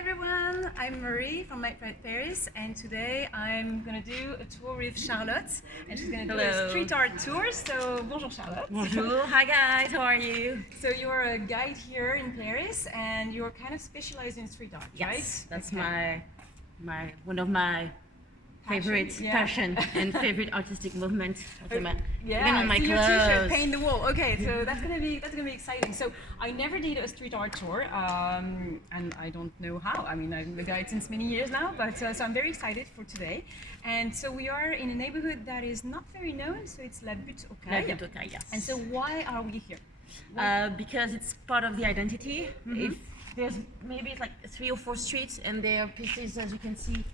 everyone, I'm Marie from Paris, and today I'm going to do a tour with Charlotte, and she's going to do a street art tour. So, bonjour Charlotte. Bonjour, hi guys, how are you? So you're a guide here in Paris, and you're kind of specialized in street art, yes, right? That's one of my favorite passion and favorite artistic movement. Even on my your clothes. T-shirt, paint the wall. Okay, so that's gonna be exciting. So I never did a street art tour, and I don't know how. I mean, I'm a guide since many years now, but so I'm very excited for today. And so we are in a neighborhood that is not very known. So it's La Butte au Cailles. La Butte au Cailles, yes. And so why are we here? Because it's part of the identity. If there's maybe it's like 3 or 4 streets, and there are pieces, as you can see,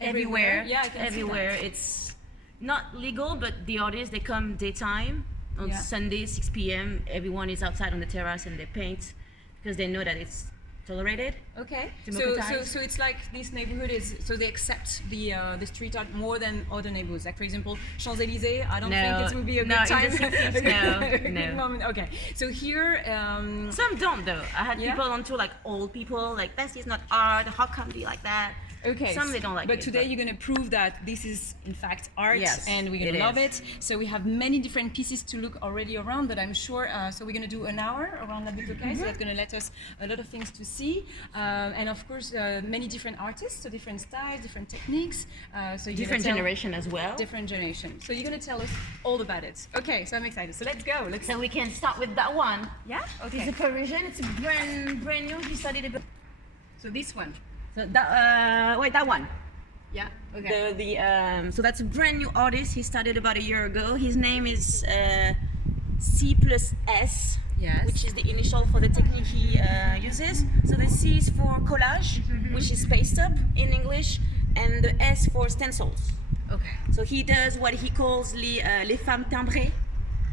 everywhere. Yeah, I can everywhere. see that. It's not legal, but the artists, they come daytime on Sunday, 6 p.m. Everyone is outside on the terrace and they paint because they know that it's tolerated. Okay. So it's like this neighborhood is, so they accept the street art more than other neighborhoods. Like for example, Champs-Élysées. I don't think it would be a good time. No. Moment. Okay. So here, some don't though. I had people on tour, like old people, like this is not art. How come be like that? Okay, some they don't like but it, today you're going to prove that this is in fact art, yes, and we're going to love it. So we have many different pieces to look already around, but I'm sure, so we're going to do an hour around La Butte au Cailles, so that's going to let us a lot of things to see, and of course many different artists, so different styles, different techniques, so different generation as well. Different generation. So you're going to tell us all about it. Okay, so I'm excited. So let's go. So we can start with that one. Yeah. Okay. It's a Parisian. It's a brand new. He started about. So this one. So that that one. Yeah. Okay. So that's a brand new artist. He started about a year ago. His name is C+S, yes, which is the initial for the technique he uses. So the C is for collage, which is spaced up in English, and the S for stencils. Okay. So he does what he calls les femmes timbrées.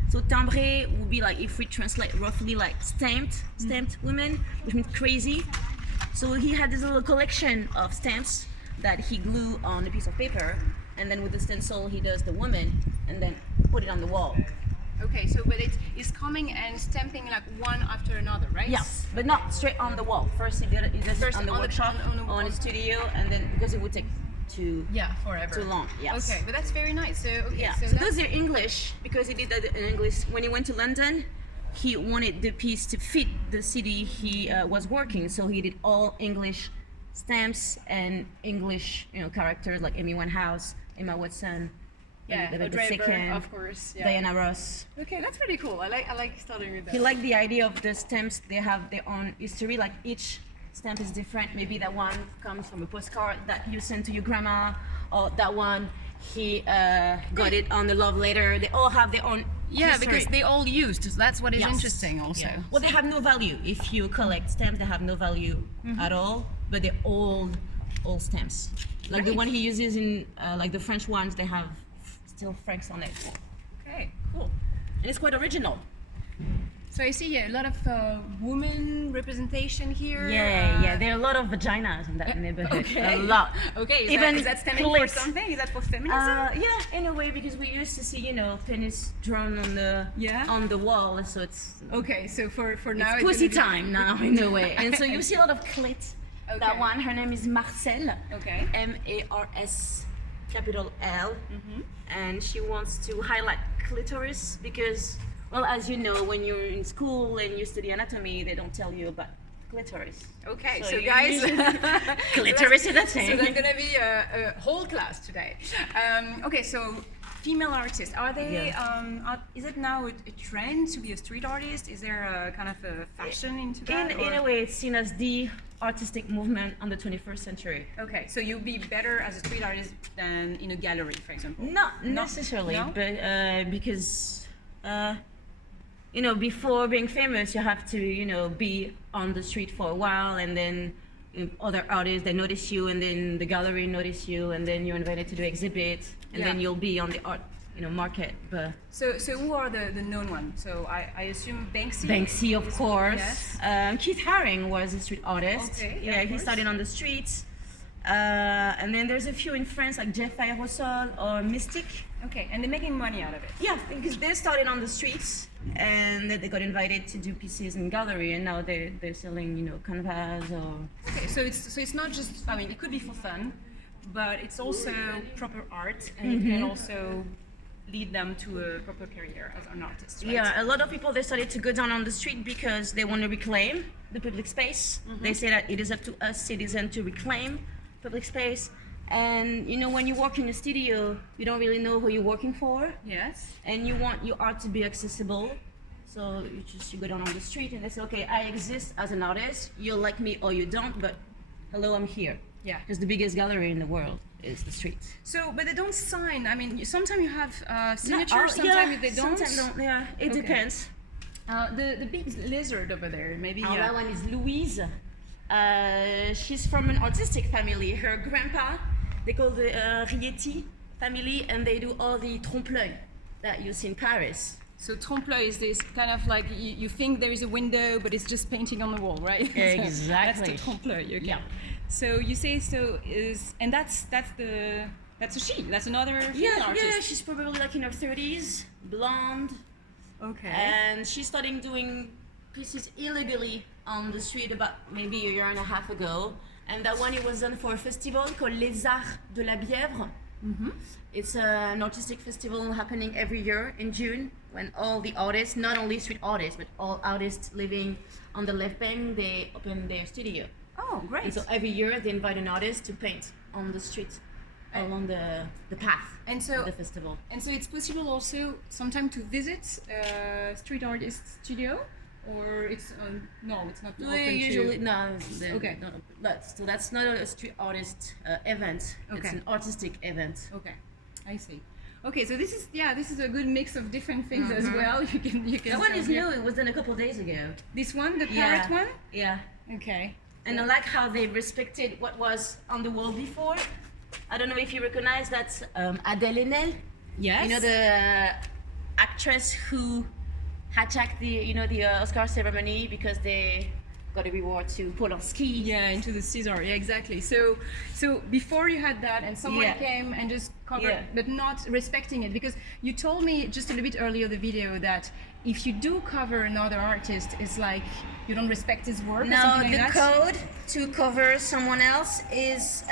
So timbré would be like, if we translate roughly, like stamped women, which means crazy. So he had this little collection of stamps that he glue on a piece of paper, and then with the stencil he does the woman and then put it on the wall. Okay, so but it is coming and stamping like one after another, right? Yes, but not straight on the wall. First he does it on the workshop, on his studio, and then because it would take forever. Too long. Yes. Okay, but that's very nice. So so those are English, because he did that in English. When he went to London, he wanted the piece to fit the city he was working, so he did all English stamps and English, characters like Amy Winehouse, Emma Watson, the second, of course, Diana Ross. Okay, that's pretty cool. I like starting with that. He liked the idea of the stamps. They have their own history. Like each stamp is different. Maybe that one comes from a postcard that you sent to your grandma, or that one he got it on the love letter. They all have their own. Yeah, history. because they all used. So that's what is interesting also. Yeah. Well, they have no value. If you collect stamps, they have no value at all. But they're old stamps. Like the one he uses in, like the French ones, they have still francs on it. Okay, cool. And it's quite original. So I see a lot of woman representation here. Yeah. There are a lot of vaginas in that neighborhood. Okay. A lot. Okay. Even is that standing for something? Is that for feminism? Yeah, in a way, because we used to see, penis drawn on the wall. So it's okay. So for now, it's pussy time now in a way. And so you see a lot of clit. Okay. That one, her name is Mars.L. Okay. Mars, capital L, and she wants to highlight clitoris because. Well, as you know, when you're in school and you study anatomy, they don't tell you about clitoris. Okay, so guys, clitoris is a thing. So there's going to be a whole class today. Okay, so female artists, are they? Is it now a trend to be a street artist? Is there a kind of a fashion into that? In a way, it's seen as the artistic movement on the 21st century. Okay, so you'll be better as a street artist than in a gallery, for example? Not necessarily, but because. Before being famous, you have to, be on the street for a while, and then other artists, they notice you, and then the gallery notice you, and then you're invited to do exhibit, and then you'll be on the art, market. But so who are the known ones? So I assume Banksy. Banksy, of course. Yes. Keith Haring was a street artist. Okay. Yeah, he started on the streets. And then there's a few in France like Jef Aérosol or Miss Tic. Okay, and they're making money out of it. Yeah, because they started on the streets and they got invited to do pieces in gallery, and now they're selling, you know, canvas or. Okay, so it's not just, I mean, it could be for fun, but it's also proper art, and it can also lead them to a proper career as an artist, right? Yeah, a lot of people, they started to go down on the street because they want to reclaim the public space. They say that it is up to us citizens to reclaim public space. And you know, when you work in a studio, you don't really know who you're working for. Yes. And you want your art to be accessible. So you go down on the street and they say, okay, I exist as an artist. You like me or you don't, but hello, I'm here. Yeah. Because the biggest gallery in the world is the street. So, but they don't sign. I mean, sometimes you have signatures, sometimes they don't. Sometimes don't. Yeah, it depends. The big lizard over there, maybe. That one is Louyz. She's from an artistic family. Her grandpa, they call the Rieti family, and they do all the trompe-l'œil that you see in Paris. So trompe-l'œil is this kind of like you think there is a window, but it's just painting on the wall, right? Exactly. That's the trompe-l'œil. Okay. Yeah. So you say and that's a she. That's another female artist. Yeah, she's probably like in her 30s, blonde. Okay. And she started doing pieces illegally on the street about maybe a year and a half ago. And that one, it was done for a festival called Les Arts de la Bièvre. It's an artistic festival happening every year in June, when all the artists, not only street artists, but all artists living on the left bank, they open their studio. Oh, great. And so every year they invite an artist to paint on the street along the path of the festival. And so it's possible also sometimes to visit street artist studio, or it's no, it's not open usually to... no. Okay. No, so that's not a street artist event. Okay. It's an artistic event. Okay, I see. Okay, so this is a good mix of different things as well. You can. That one is new. It was done a couple of days ago. This one, the parrot one. Yeah. Okay. And I like how they respected what was on the wall before. I don't know if you recognize that Adèle Haenel. Yes. You know, the actress who hijacked the Oscar ceremony because they got a reward to Polanski. Yeah, into the Caesar. Yeah, exactly. So before you had that, and someone came and just covered, but not respecting it, because you told me just a little bit earlier the video that if you do cover another artist, it's like you don't respect his work. No, or something like the that. code to cover someone else is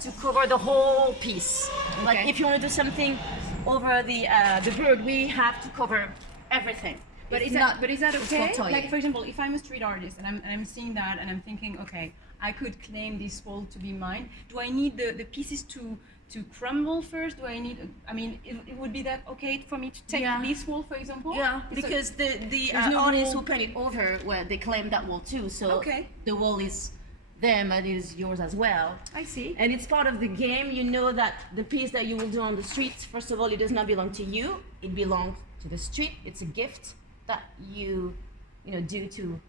to cover the whole piece. Okay. Like if you want to do something over the bird, we have to cover everything. But is that okay? not Like for example, if I'm a street artist and I'm seeing that and I'm thinking, okay, I could claim this wall to be mine. Do I need the pieces to crumble first? Do I need? I mean, it would be that okay for me to take this wall, for example? Yeah, because the artists who painted over, well, they claim that wall too. So the wall is them, and it is yours as well. I see. And it's part of the game. You know that the piece that you will do on the streets, first of all, it does not belong to you. It belongs to the street. It's a gift that you do to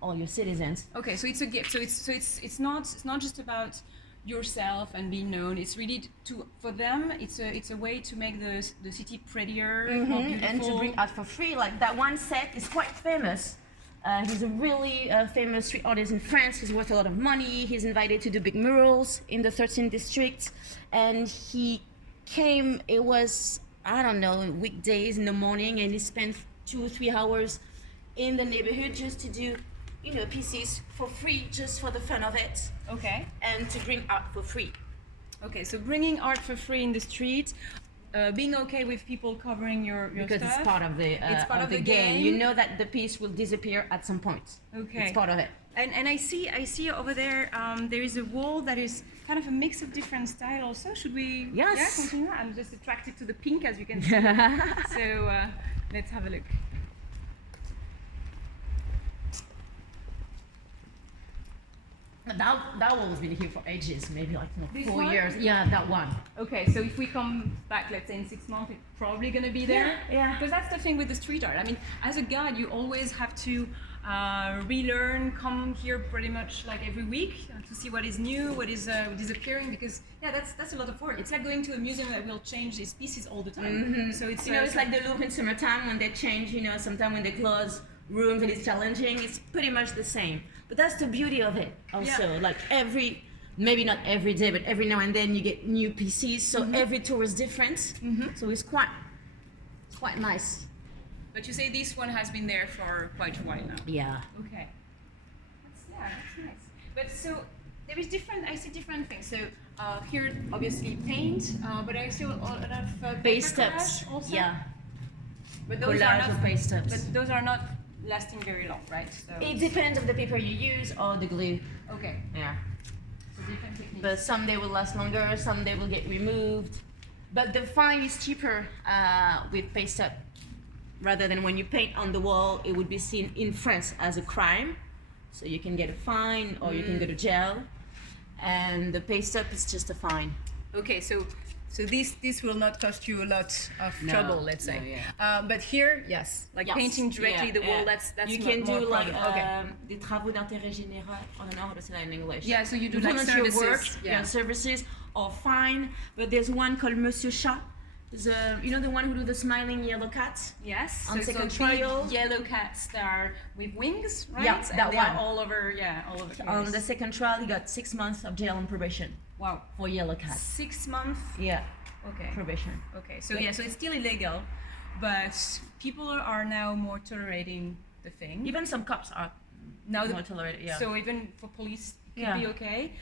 all your citizens. Okay, so it's a gift. So it's not just about yourself and being known. It's really for them. It's a way to make the city prettier, more beautiful, and to bring art for free. Like that one Seth is quite famous. He's a really famous street artist in France. He's worth a lot of money. He's invited to do big murals in the 13th district, and he came. It was, I don't know, weekdays in the morning, and he spent 2 or 3 hours in the neighborhood just to do, pieces for free, just for the fun of it. Okay. And to bring art for free. Okay, so bringing art for free in the street, being okay with people covering your because stuff. it's part of the game. You know that the piece will disappear at some point. Okay. It's part of it. And I see over there there is a wall that is kind of a mix of different styles also. Should we continue? I'm just attracted to the pink, as you can see. So let's have a look. That wall has been here for ages, maybe like 4 one? years. Yeah, that one. Okay, so if we come back, let's say in 6 months, it's probably going to be there. Yeah. Because that's the thing with the street art. I mean, as a guide, you always have to relearn, come here pretty much like every week to see what is new, what is disappearing, because that's a lot of work. It's like going to a museum that will change its pieces all the time. Mm-hmm. So it's it's like the Louvre in summertime when they change, sometimes when they close rooms and it's challenging, it's pretty much the same. But that's the beauty of it also. Like every maybe not every day, but every now and then you get new pieces. So every tour is different. So it's quite nice. But you say this one has been there for quite a while now. Yeah. Okay. That's nice. But so there is different. I see different things. So here, obviously paint, but I see a lot of Paste paper ups. collage also. Yeah. But those Collage are or not. paste ups. But those are not lasting very long, right? So It depends on the paper you use or the glue. okay. Yeah. So different techniques. But some they will last longer, some they will get removed. But the fine is cheaper with paste up. Rather than when you paint on the wall, it would be seen in France as a crime. So you can get a fine or you can go to jail. And the paste up is just a fine. Okay, so this will not cost you a lot of No, trouble, let's say. no, yeah. But here, yes, like Yes, painting directly yeah, the wall. yeah. That's you more, can more do like problem. Okay. des travaux d'intérêt général. I don't know how to say that in English. Yeah, so you do like volunteer services. work, Yeah. services or fine. But there's one called Monsieur Chat. You know the one who do the smiling yellow cat? Yes. On so second big trial. yellow cats that are with wings, right? Yeah, and that they one. are all over. Yeah, all over. On Paris. the second trial, he got 6 months of jail and probation Wow. for yellow cat. 6 months. Yeah, Okay. probation. Okay. So yeah, so it's still illegal, but people are now more tolerating the thing. Even some cops are now more tolerated. Yeah. So even for police, it could Yeah. be okay.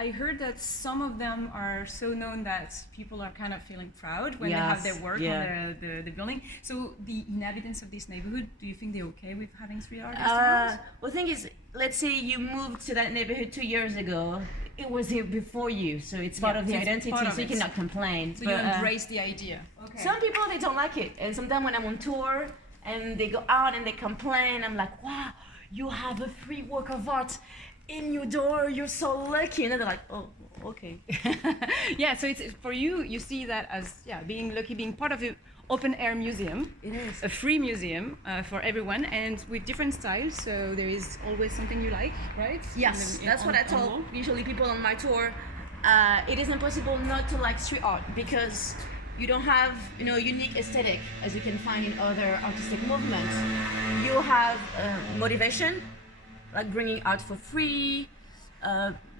I heard that some of them are so known that people are kind of feeling proud when they have their Yes, work yeah. on the building. So the inhabitants of this neighborhood, do you think they're okay with having street art restaurants? Well, the thing is, let's say you moved to that neighborhood 2 years ago. It was here before you, so it's part Yeah, of the so it's identity, part of so you it. cannot complain. So But, you embrace the idea. Okay. some people, they don't like it. And sometimes when I'm on tour and they go out and they complain, I'm like, wow, you have a free work of art in your door, you're so lucky. And then they're like, oh, okay. Yeah, so it's for you. You see that as being lucky, being part of an open air museum. It is. A free museum for everyone, and with different styles. So there is always something you like, right? Yes, that's what I told usually people on my tour. It is impossible not to like street art because you don't have, unique aesthetic as you can find in other artistic movements. You have motivation, like bringing art for free,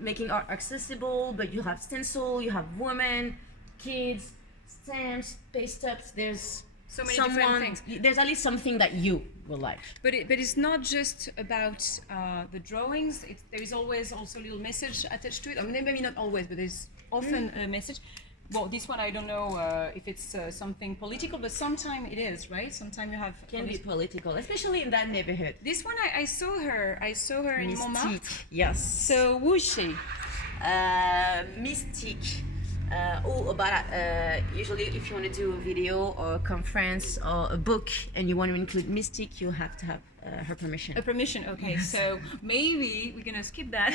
making art accessible, but you have stencil, you have women, kids, stamps, paste ups. There's So many different things. There's at least something that you will like. But it's not just about the drawings. There is always also a little message attached to it. I mean, maybe not always, but there's often a message. Well, this one I don't know if it's something political, but sometimes it is, right? Sometimes you have. Can be political, especially in that neighborhood. This one I saw her. I saw her in Miss Montmartre. Tic, yes. So who is she? Miss Tic. Usually if you want to do a video or a conference or a book and you want to include Miss Tic, you have to have her permission. A permission, okay. So maybe we're gonna skip that.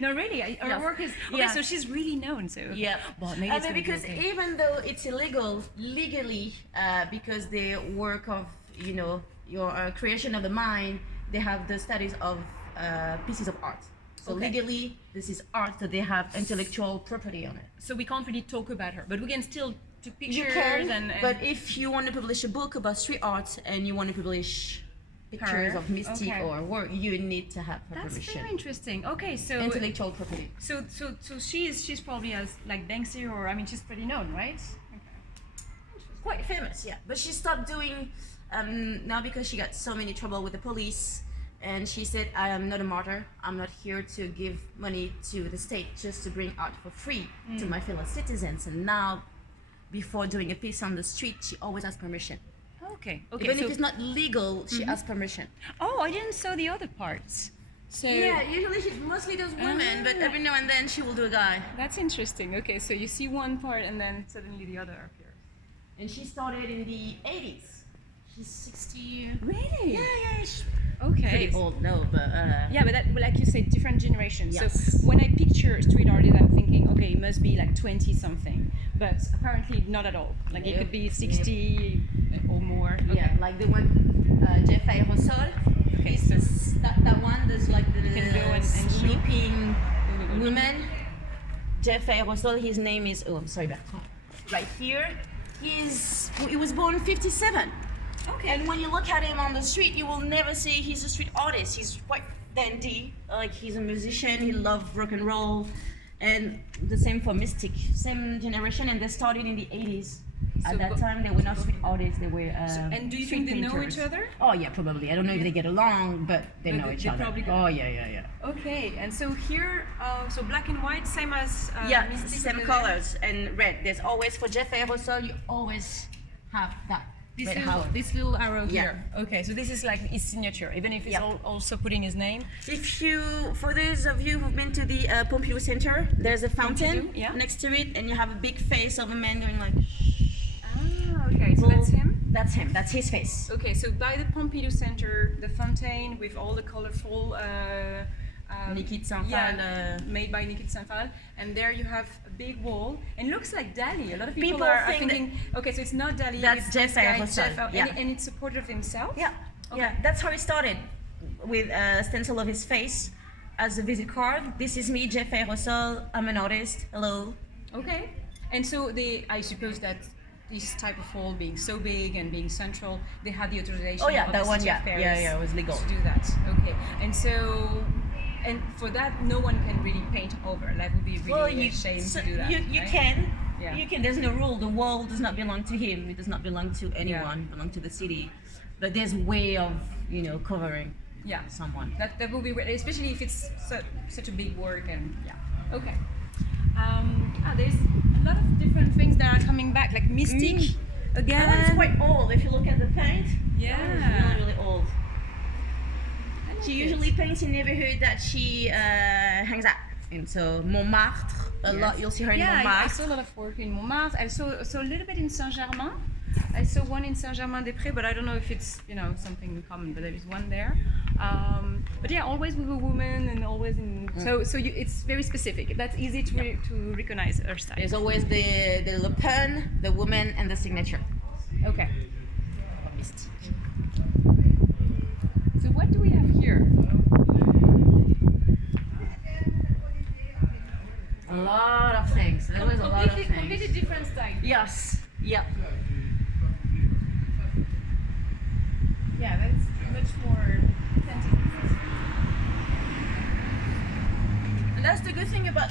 No, really, her Yes. work is okay. Yeah. So she's really known. So Yeah, well, maybe it's gonna be because okay. even though it's illegal legally, because the work of your creation of the mind, they have the studies of pieces of art. So Okay. legally, this is art, so they have intellectual property on it. So we can't really talk about her, but we can still take You pictures can, and but if you want to publish a book about street art and you want to publish pictures Her, of Miss Tic okay. or work, you need to have her that's permission. very interesting. Okay, so Intellectual property. so she's probably as like Banksy, or I mean she's pretty known, right? Quite famous, yeah. But she stopped doing now because she got so many trouble with the police. And she said, I am not a martyr. I'm not here to give money to the state just to bring art for free to my fellow citizens. And now, before doing a piece on the street, she always asks permission. Okay. Okay. Even so, if it's not legal, she asks permission. oh, I didn't saw the other parts. So Yeah, usually she mostly does women, but every now and then she will do a guy. that's interesting. Okay, so you see one part and then suddenly the other appears. And she started in the 80s. She's 60. Really? Yeah, she's Okay. pretty old, no, but Yeah, but that, like you said, different generations. Yes. So when I picture street artist, I'm thinking, okay, it must be like 20 something, but apparently not at all. Like it could be 60 or more. Okay. yeah, like the one Jef Aérosol. Okay, It's so that one. There's like the can go and show. sleeping woman. Jef Aérosol. His name is I'm sorry, but right here. He was born 57. Okay. And when you look at him on the street, you will never say he's a street artist. He's quite Dante, like he's a musician, he loved rock and roll, and the same for Miss Tic, same generation, and they started in the 80s. At that time, they were not street artists; they were. And do you think they know each other? Oh yeah, probably. I don't know if they get along, but they know each other. Oh yeah. Okay, and so here, so black and white, same as Miss Tic same colors and red. There's always for Jef Aérosol, you always have that. This little arrow here. Okay, so this is like his signature, even if it's also putting his name. If you, for those of you who've been to the Pompidou Center, there's a fountain next to it, and you have a big face of a man going like. Ah, okay, so that's him? That's him, that's his face. Okay, so by the Pompidou Center, the fountain with all the colorful made by Nikit Sanfal, and there you have a big wall, and it looks like Dali. A lot of people are thinking, okay, so it's not Dali, that's it's Jef Aérosol. And it's a portrait of himself? Yeah, that's how it started, with a stencil of his face as a visit card. This is me, Jef Aérosol, I'm an artist, hello. Okay, and so I suppose that this type of hall being so big and being central, they had the authorization. Oh yeah, of that the one, City of Paris it was legal to do that. Okay, and so, and for that, no one can really paint over. That would be really a shame to do that. You can. Yeah. You can. There's no rule. The wall does not belong to him. It does not belong to anyone. It belongs to the city. But there's a way of covering. Someone. That will be great, especially if it's such a big work and Okay. There's a lot of different things that are coming back, like Miss Tic again. That one's quite old. If you look at the paint, it's really old. She usually paints in neighborhood that she hangs out in. So Montmartre, a lot. You'll see her in Montmartre. I saw a lot of work in Montmartre. I saw a little bit in Saint-Germain. I saw one in Saint-Germain-des-Prés, but I don't know if it's something in common. But there is one there. But always with a woman, and always in. It's very specific. That's easy to recognize her style. There's always the Le Pen, the woman, and the signature. Okay. So what do we have here? A lot of things. There was a lot of things. Completely different style. Yes. Yeah. Yeah, that's much more authentic. And that's the good thing about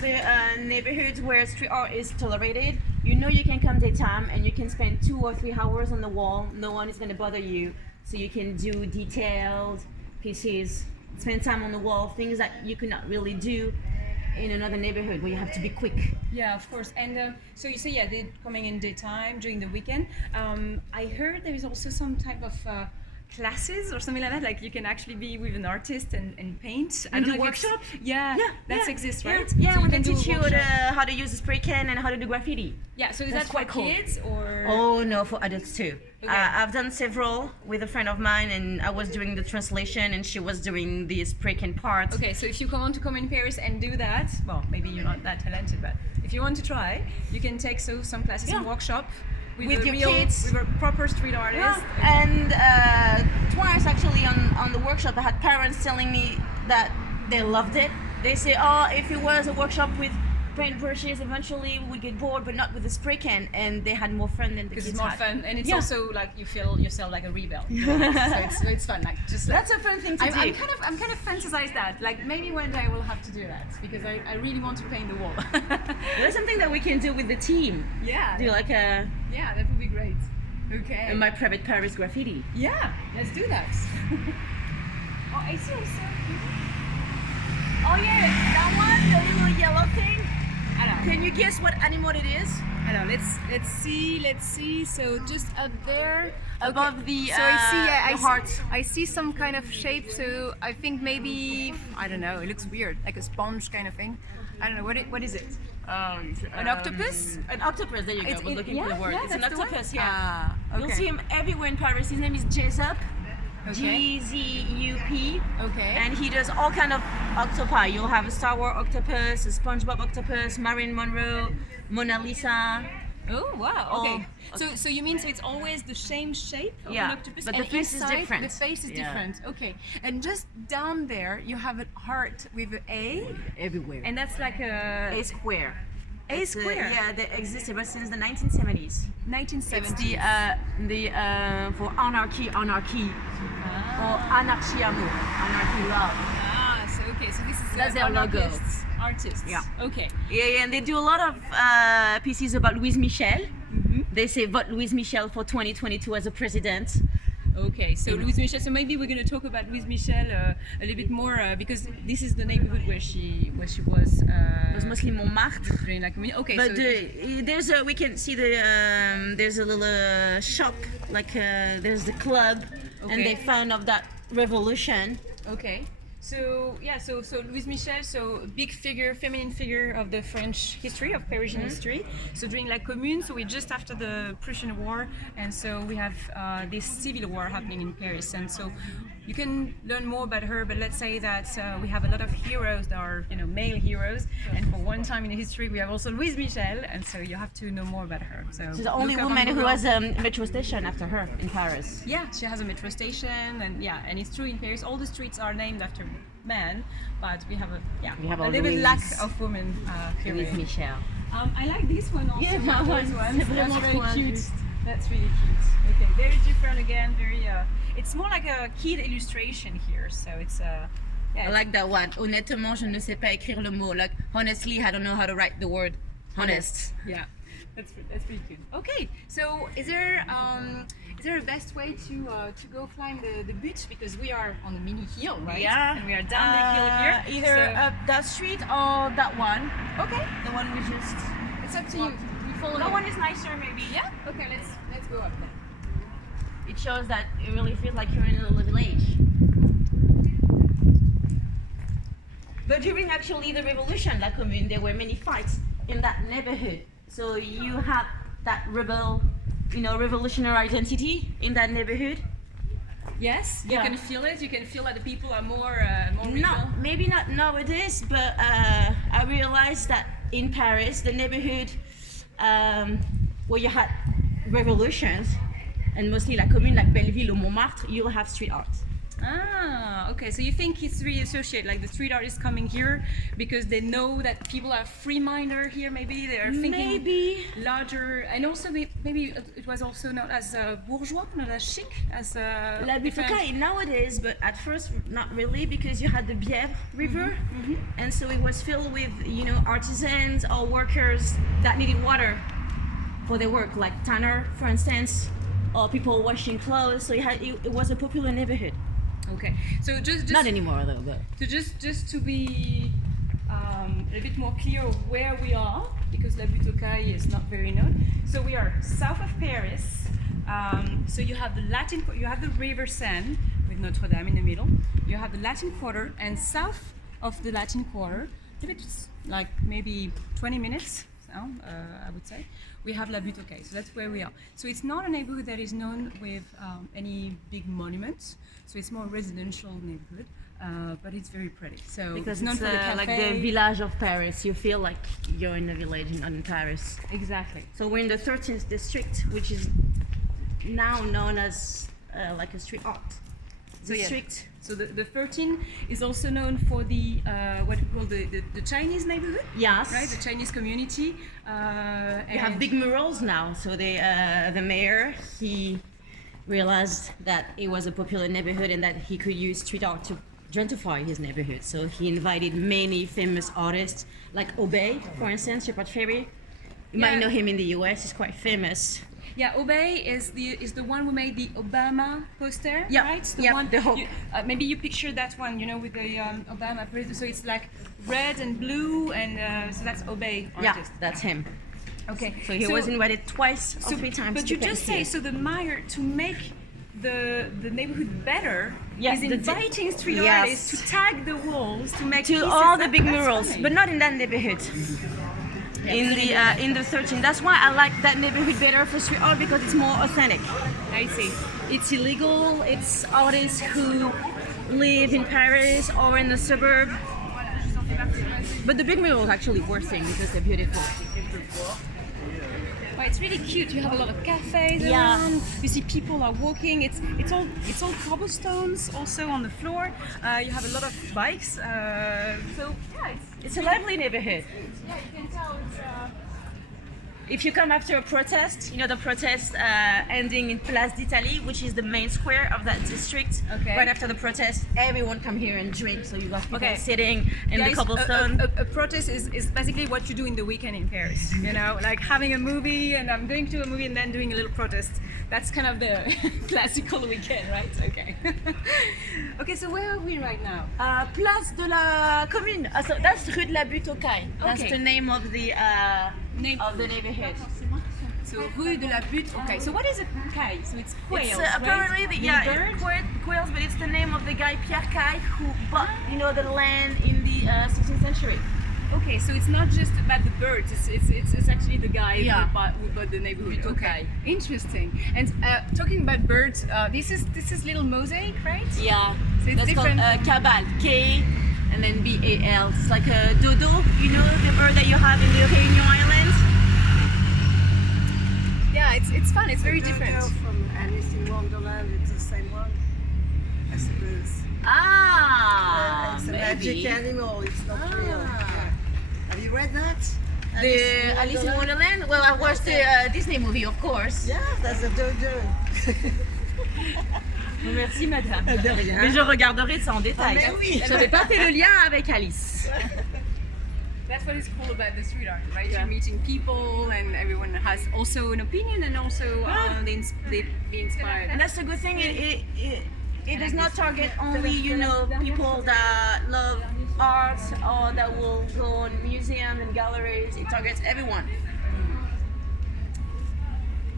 the neighborhoods where street art is tolerated. You can come daytime and you can spend 2 or 3 hours on the wall. No one is going to bother you. So you can do detailed pieces, spend time on the wall, things that you could not really do in another neighborhood where you have to be quick. Yeah, of course. And so you say, they're coming in daytime during the weekend. I heard there is also some type of classes or something like that. Like you can actually be with an artist and paint. And do workshops? That exists, right? Yeah, so we can teach you how to use a spray can and how to do graffiti. Yeah, so is that for kids or? Oh no, for adults too. Okay. I've done several with a friend of mine, and I was doing the translation and she was doing the spray can part. Okay, so if you want to come in Paris and do that, well, maybe you're not that talented, but if you want to try, you can take some classes and workshop with your kids, with a proper street artist. Yeah. And twice actually on the workshop, I had parents telling me that they loved it. They say, if it was a workshop with paintbrushes, eventually we would get bored, but not with the spray can, and they had more fun than the kids had. Because it's more fun, and it's also like you feel yourself like a rebel. So it's fun, like just. That's a fun thing to do. I'm kind of fantasize that. Like maybe one day I will have to do that because I really want to paint the wall. That's something that we can do with the team. Yeah. Do like a. Yeah, that would be great. Okay. And my private Paris graffiti. Yeah, let's do that. I see. Oh yeah, that one, the little yellow thing. I know. Can you guess what animal it is? I know. Let's see. So just up there, above the so I see, heart. I see some kind of shape. So I think maybe I don't know. It looks weird, like a sponge kind of thing. I don't know. What is it? An octopus? An octopus. There you go. We're looking for the word. It's an octopus. Yeah. Okay. You'll see him everywhere in Paris. His name is JZUP. Okay. JZUP. Okay. And he does all kind of octopi. You'll have a Star Wars octopus, a SpongeBob octopus, Marilyn Monroe, Mona Lisa. Oh wow! Okay, so you mean it's always the same shape of an octopus, but the face is different. The face is different. Okay, and just down there you have a heart with an A everywhere, and that's like a square. A square. They exist ever since the 1970s. 1970s. It's the for anarchy. or Anarchy Amour, Anarchy Love. So this is That's their logo. Artists. Yeah. Okay. Yeah, and they do a lot of pieces about Louis Michel. They say vote Louis Michel for 2022 as a president. Okay, so Louis Michel. So maybe we're going to talk about Louis Michel a little bit more because this is the neighborhood where she was. It was mostly Montmartre. Okay, But so there's a, we can see there's a little shop, like there's the club, and they found of that revolution. Okay. So yeah, so Louis Michel, so a big figure, feminine figure of the French history, of Parisian history. So during La Commune, so we're just after the Prussian War, and so we have this civil war happening in Paris, and so you can learn more about her. But let's say that we have a lot of heroes that are male heroes, and for one time in history we have also Louis Michel, and so you have to know more about her. So she's the only woman who has a metro station after her in Paris. Yeah, she has a metro station, and it's true in Paris all the streets are named after men, but we have a little bit lack of women here. Louis Michel. I like this one also. Yeah, that one. That's very cute. That's really cute. Okay, very different again. Very. It's more like a kid illustration here, so it's I like that one. Honnêtement, je ne sais pas écrire le mot. Like honestly, I don't know how to write the word honest. Yeah, that's pretty cute. Okay, so is there a best way to go climb the Butte, because we are on a mini hill, right? Yeah. And we are down the hill here. Either up that street or that one. Okay. The one we just. It's up to you. We follow. That one is nicer, maybe. Yeah. Okay. Let's go up then. It shows that it really feels like you're in a little village. But during actually the revolution, La Commune, there were many fights in that neighborhood. So you had that revolutionary identity in that neighborhood. Yes, you can feel it. You can feel that the people are more No, maybe not nowadays, but I realized that in Paris, the neighborhood where you had revolutions, and mostly La Commune, like Belleville or Montmartre, you'll have street art. Ah, okay. So you think it's really associated, like the street art is coming here because they know that people are free-minder here. Maybe they are thinking larger, and also maybe it was also known as bourgeois, not as chic, as La Butte nowadays, but at first not really, because you had the Bebar river, and so it was filled with artisans or workers that needed water for their work, like tanner, for instance, or people washing clothes. So it was a popular neighborhood. Okay, so just not anymore though. But so just to be a bit more clear of where we are, because La Butte Cailles is not very known. So we are south of Paris. So you have the River Seine with Notre Dame in the middle. You have the Latin Quarter, and south of the Latin Quarter, like maybe 20 minutes. I would say, we have La Butte Cailles, so that's where we are. So it's not a neighborhood that is known with any big monuments, so it's more residential neighborhood, but it's very pretty. So because it's known for the cafe. Like the village of Paris, you feel like you're in a village in Paris. Exactly. So we're in the 13th district, which is now known as like a street art district. So the 13 is also known for the what we call the Chinese neighborhood. Yes. Right, the Chinese community. You have big murals now. So the mayor, he realized that it was a popular neighborhood and that he could use street art to gentrify his neighborhood. So he invited many famous artists, like Obey, for instance, Shepard Fairey. You might know him in the US. He's quite famous. Yeah, Obey is the one who made the Obama poster, right? The one. Maybe you picture that one, with the Obama president. So it's like red and blue, and so that's Obey artist. Yeah, that's him. Okay. So he was invited twice or 3 times. But you just say so the mayor, to make the neighborhood better, is inviting street artists to tag the walls to make all the big murals, but not in that neighborhood. In the 13. That's why I like that neighborhood better for street art, because it's more authentic. I see. It's illegal. It's artists who live in Paris or in the suburb. But the big murals are actually worth it because they're beautiful. Well, it's really cute. You have a lot of cafes around. You see people are walking. It's all cobblestones also on the floor. You have a lot of bikes. So yeah, it's a lively neighborhood. Yeah, you can tell if you come after a protest, you know the protest ending in Place d'Italie, which is the main square of that district. Okay. Right after the protest, everyone come here and drink. So you got people sitting in the Guys, cobblestone. a protest is basically what you do in the weekend in Paris. You know, like having a movie and I'm going to a movie and then doing a little protest. That's kind of the classical weekend, right? Okay. Okay, so where are we right now? Place de la Commune. So that's Rue de la Butte aux Cailles. That's Okay. the name of the neighborhood. So Rue de la Butte. Okay, so what is a Cailles? So it's quails, It's right? apparently quails, but it's the name of the guy Pierre Cailles who bought, you know, the land in the 16th century. Okay, so it's not just about the birds. It's actually the guy Yeah. who bought the neighborhood. Okay. Okay, interesting. And talking about birds, this is little mosaic, right? Yeah, So it's that's different. called K-bal, K and then B-A-L. It's like a dodo, you know, the bird that you have in the Réunion Islands. Yeah, it's fun. It's very different. From Alice in Wonderland, it's the same one, I suppose. Ah, It's a maybe. magic animal, it's not real. Ah. Have you read that? The Alice in Wonderland? Well, I watched the Disney movie, of course. Yeah, that's a dodo. Merci, madame. De rien. Mais je regarderai ça en détail. mais oui. Je n'ai pas fait le lien avec Alice. That's what is cool about the street art, right? Yeah. You're meeting people, and everyone has also an opinion, and also they be inspired. And that's a good thing. It does not target only, you know, people that love art or that will go on museums and galleries. It targets everyone.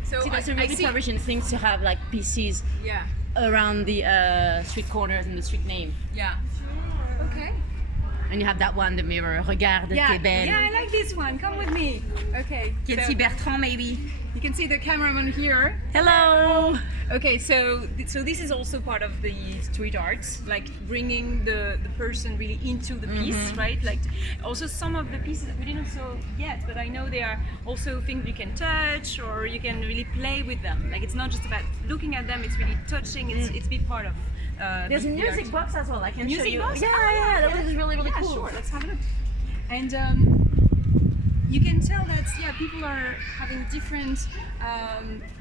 So See, that's a I really see. Parisian thing to have like pieces Yeah, around the street corners and the street name. yeah. Okay. And you have that one, the mirror. Regarde, Yeah, t'es belle. yeah, I like this one. Come with me. Okay. Katie So Bertrand, maybe. you can see the cameraman here. Hello. Okay, so this is also part of the street art, like bringing the person really into the piece, right? Like also some of the pieces that we didn't show yet, but I know there are also things you can touch or you can really play with them. Like it's not just about looking at them; it's really touching. It's be part of. There's a the music art. box as well. I can show Music you. box? Yeah, Oh, yeah, that yeah. was really, really Yeah, cool. sure. Let's have a look. And you can tell that people are having different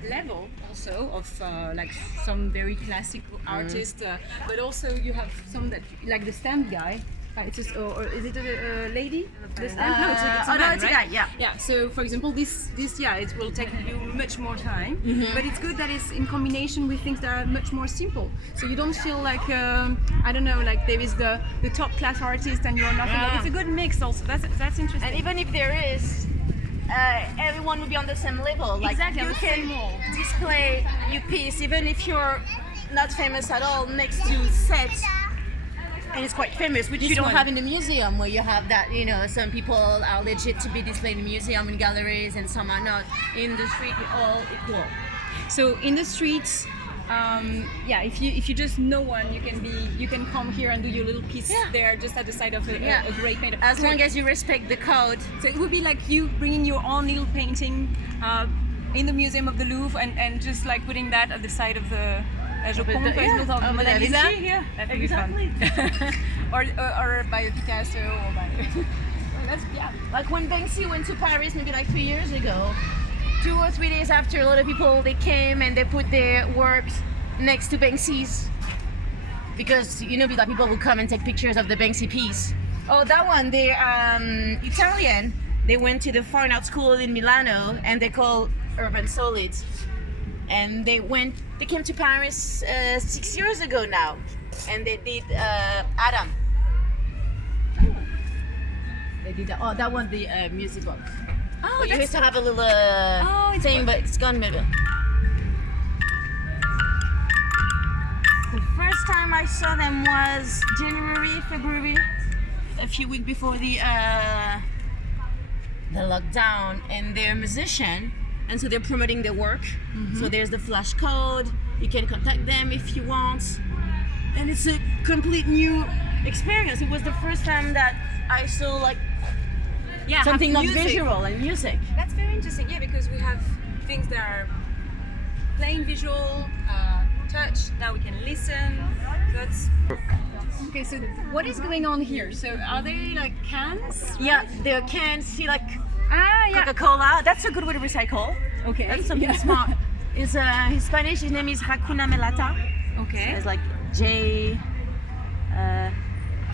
level also of like some very classical artists, but also you have some that like the stamp guy. It's just, or is it a lady? The stamp? No, it's a man, it's a right? guy, yeah. Yeah. So for example, this it will take you much more time, but it's good that it's in combination with things that are much more simple. So you don't feel like I don't know, like there is the top class artist and you're nothing. Yeah. It's a good mix also. That's interesting. And even if there is, everyone will be on the same level. Like Exactly, on you the can same wall. display your piece, even if you're not famous at all, next to Seth. And it's quite famous, which you This don't one. have in the museum, where you have that, you know, some people are legit to be displayed in the museum, in galleries, and some are not. In the street, all equal. So in the streets, if you just know one, you can come here and do your little piece there, just at the side of a great painter. As long as you respect the code. So it would be like you bringing your own little painting in the Museum of the Louvre and just like putting that at the side of the Joconde, for example, of Mona Lisa. Yeah, that would be fun. or by a Picasso or by. That's Like when Banksy went to Paris maybe like 3 years ago, 2 or 3 days after, a lot of people, they came and they put their works next to Banksy's. Because, you know, that people will come and take pictures of the Banksy piece. Oh, that one, they're Italian. They went to the fine art school in Milano and they call Urbansolid. And they came to Paris 6 years ago now. And they did Adam. They did that one, the music box. Oh, You used to have a little it's thing, but it's gone maybe. The first time I saw them was February, a few weeks before the lockdown, and they're a musician, and so they're promoting their work. So there's the flash code. You can contact them if you want, and it's a complete new experience. It was the first time that I saw like something not music. visual and music. That's very interesting, yeah, because we have things that are plain visual, touch, now we can listen. That's okay, so what is going on here? So are they like cans? Yeah, there can see like Ah, yeah. Coca-Cola. That's a good way to recycle. Okay. That's something smart. He's Spanish. His name is Jakuna Melata. Okay. So it's like J.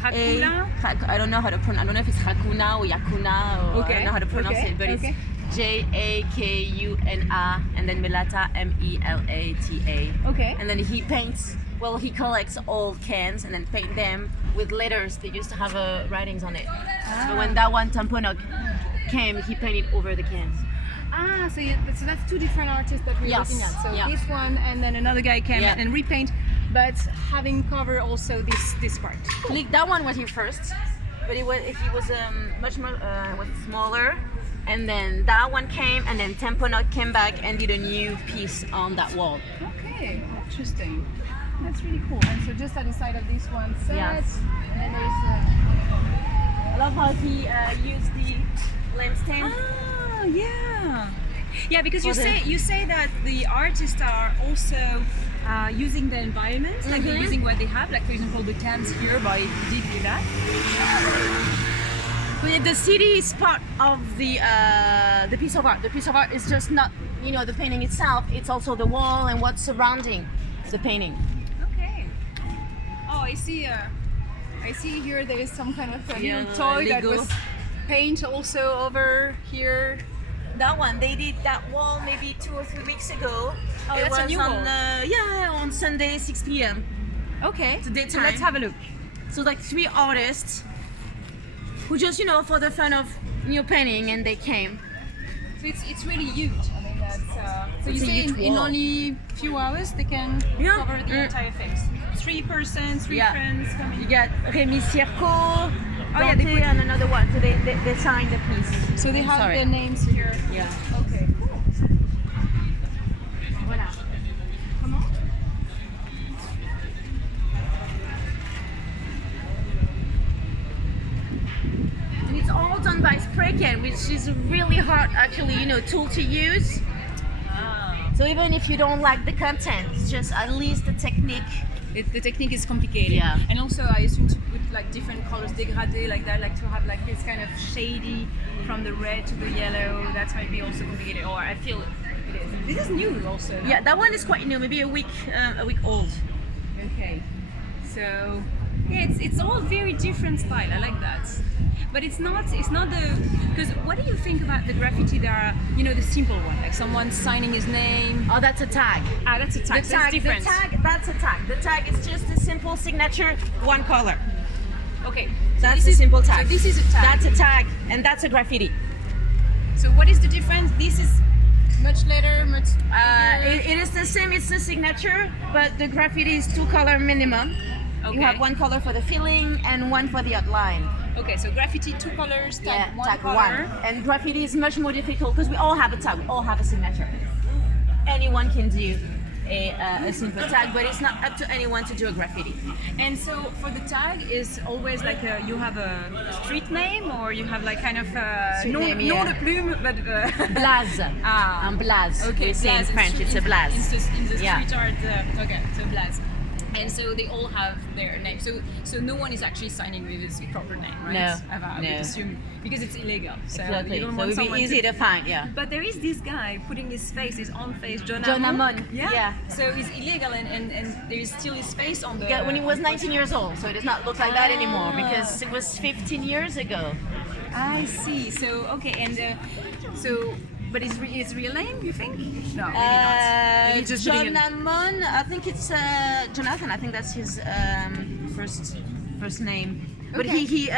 Jakuna? I don't know how to pronounce. I don't know if it's Jakuna or Yakuna or I don't know how to pronounce it, but it's Jakuna and then Melata Melata. Okay. And then he paints. Well, he collects old cans and then paint them with letters. They used to have writings on it. So when that one Temponok came, he painted over the cans. Ah, so that's two different artists that we're looking at. So yeah. this one and then another guy came and repaint, but having covered also this part. Like that one was here first, but he was much more was smaller, and then that one came, and then Temponok came back and did a new piece on that wall. Okay, interesting. That's really cool. And so just at the side of this one, Seth, Yes. and then there's. I love how he used the lampstand. Ah, yeah. Yeah, because you say that the artists are also using the environment, like they're using what they have, like for example the cans here by Deep do that. But the city is part of the piece of art. The piece of art is just not, the painting itself. It's also the wall and what's surrounding the painting. Okay. Oh, I see. I see here there is some kind of little toy that Lego. was paint also over here. That one, they did that wall maybe 2 or 3 weeks ago. Oh, it that's was a new on, wall. on Sunday, 6 p.m. Okay. It's daytime. So let's have a look. So like 3 artists who just, for the fun of painting, and they came. So it's really huge. I mean that's. So you It's a say huge in wall. only few hours they can cover the entire face. 3 persons, 3 friends coming. You got Rémi, Cierco, yeah, Dante, they put- and another one. So they signed the piece. So they have Sorry. their names here. Yeah. Okay. Cool. Voilà. Comment? And it's all done by spray can, which is a really hard, actually, tool to use. So even if you don't like the content, it's just at least the technique. The technique is complicated. Yeah. And also I assume to put like different colors dégradés like that, like to have like this kind of shady from the red to the yellow. That might be also complicated. Or I feel it is. This is new also. No? Yeah, that one is quite new, maybe a week old. Okay. So yeah, it's all very different style. I like that. But it's not the, because what do you think about the graffiti that are, the simple one, like someone signing his name? Oh, that's a tag. Ah, that's a tag. The So it's tag, different. that's a tag. The tag is just a simple signature, one color. Okay. That's a simple tag. So this is a tag. That's a tag, and that's a graffiti. So what is the difference? This is much later, much bigger. It is the same, it's the signature, but the graffiti is 2 color minimum. Okay. You have 1 color for the filling and 1 for the outline. Okay, so graffiti 2 colors, tag 1 tag color. 1. And graffiti is much more difficult because we all have a tag, we all have a signature. Anyone can do a simple tag, but it's not up to anyone to do a graffiti. And so for the tag is always like you have a street name, or you have like kind of Street nom name, yeah. de plume, but Blaze. Ah. Un blaze. Okay, We say in blaze, French, it's a blaze. In the Yeah. street art, okay, so blaze. And so they all have their name. So no one is actually signing with his proper name, right? No, I would no. assume, because it's illegal. So Exactly. you don't So want it would someone be easy to find, yeah. But there is this guy putting his face, his own face, John John Amon. Amon, Yeah. yeah. So it's illegal, and there is still his face on the. Yeah, when he was 19 years old, so it does not look like that anymore Ah. because it was 15 years ago. I see. So okay, and so, but his real name, you think? No, maybe not. Maybe just putting John it- Amon, I think it's Jonathan. I think that's his first name. But Okay. he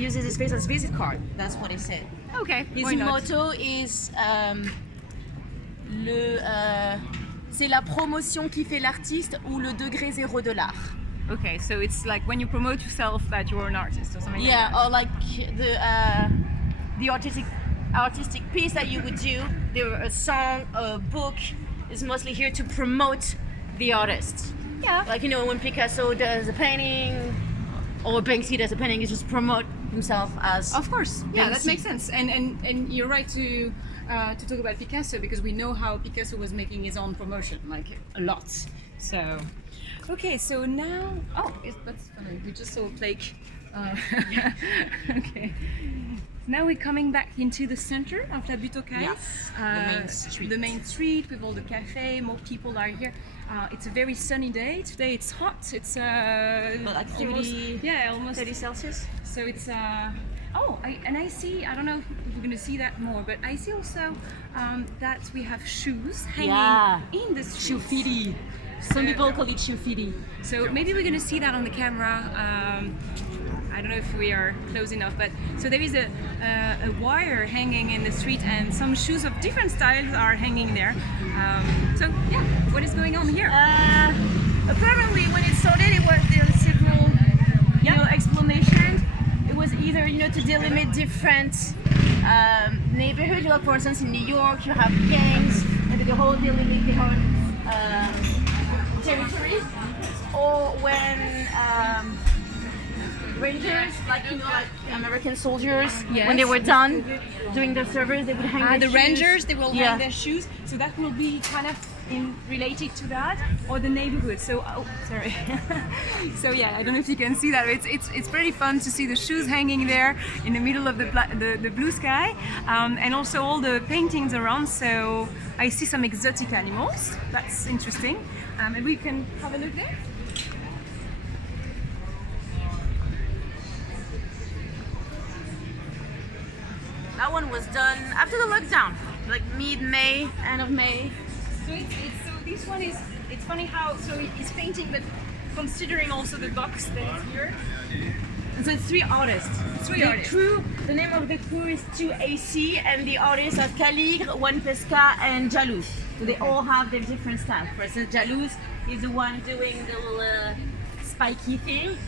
uses his face as visit card. That's what he said. Okay. His why not? motto is c'est la promotion qui fait l'artiste ou le degré zéro de l'art. Okay, so it's like when you promote yourself that you're an artist or something. Yeah, like that. or like the artistic piece that you would do, a song, a book, is mostly here to promote the artist. Yeah. Like when Picasso does a painting, or Banksy does a painting, is just promote himself as. Of course, yeah, that Banksy. makes sense. And you're right to talk about Picasso, because we know how Picasso was making his own promotion, like a lot. So, okay, so now, that's funny. We just saw a plaque. Okay. now we're coming back into the center of La Butte. Yes, the main street. The main street with all the cafe. More people are here. It's a very sunny day. Today it's hot. It's But like 30, almost 30 Celsius. So it's I see. I don't know if we're gonna see that more, but I see also that we have shoes hanging in the street. Shoefitis. Some people call it Shoefitis. So maybe we're gonna see that on the camera. I don't know if we are close enough, but so there is a wire hanging in the street, and some shoes of different styles are hanging there. So yeah, what is going on here? Apparently, when it started, there were several, explanations. It was either to delimit different neighborhoods. Like for instance, in New York, you have gangs, and the whole delimit their own territories, or when Rangers, like American soldiers, when they were done doing their service, they would hang their the shoes. Rangers, they will hang their shoes. So that will be kind of related to that, or the neighborhood. So sorry. So yeah, I don't know if you can see that. It's pretty fun to see the shoes hanging there in the middle of the blue sky, and also all the paintings around. So I see some exotic animals. That's interesting. And we can have a look there. That one was done after the lockdown, like mid-May, end of May. So so this one is, it's funny how, it's painting, but considering also the box that's here. And so it's three artists. The name of the crew is 2AC, and the artists are Caligr, Pesca, and Djalouz. So they all have their different styles. For instance, Djalouz is the one doing the little spiky thing.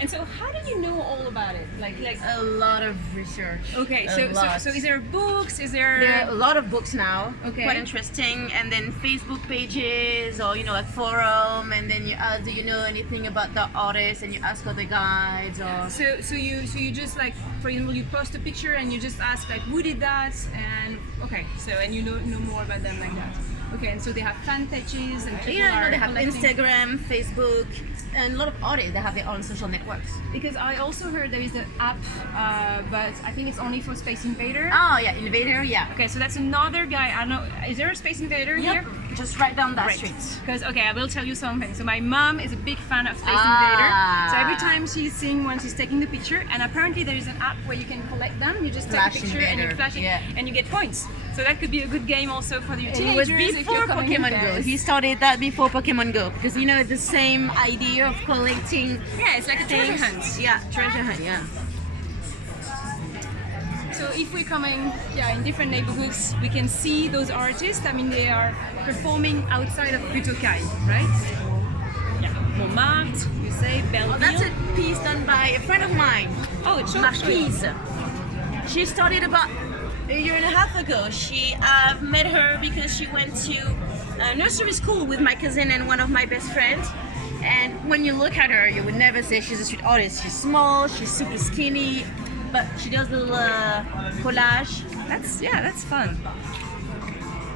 And so how did you know all about it? Like a lot of research. Okay, so is there books? There are a lot of books now. Okay. Quite interesting. And then Facebook pages, or like forum, and then you ask, do you know anything about the artist, and you ask other guides, or so you just, like, for example, you post a picture and you just ask, like, who did that, and and you know more about them like that. Okay, and so they have fan pages, and people they have collecting. Instagram, Facebook, and a lot of artists that have their own social networks. Because I also heard there is an app, but I think it's only for Space Invader. Oh yeah, Invader, yeah. Okay, so that's another guy. I don't know. Is there a Space Invader here? Just right down that street. Because I will tell you something. So my mom is a big fan of Space Invader. So every time she's seeing one, she's taking the picture. And apparently there is an app where you can collect them. You just take Flash a picture Invader. and you flash it, and you get points. So that could be a good game also for the It teenagers. was before Pokemon Go. He started that before Pokemon Go, because it's the same idea of collecting. Yeah, it's like a treasure things. hunt. Yeah, treasure hunt. Yeah. So if we're coming, in different neighborhoods, we can see those artists. I mean, they are performing outside of Butte, right? Yeah. Montmartre, you say, Belleville. Oh, that's a piece done by a friend of mine. Oh, it's Marquise. She started about a year and a half ago. I've met her because she went to nursery school with my cousin and one of my best friends. And when you look at her, you would never say she's a street artist. She's small, she's super skinny, but she does little collage. That's fun.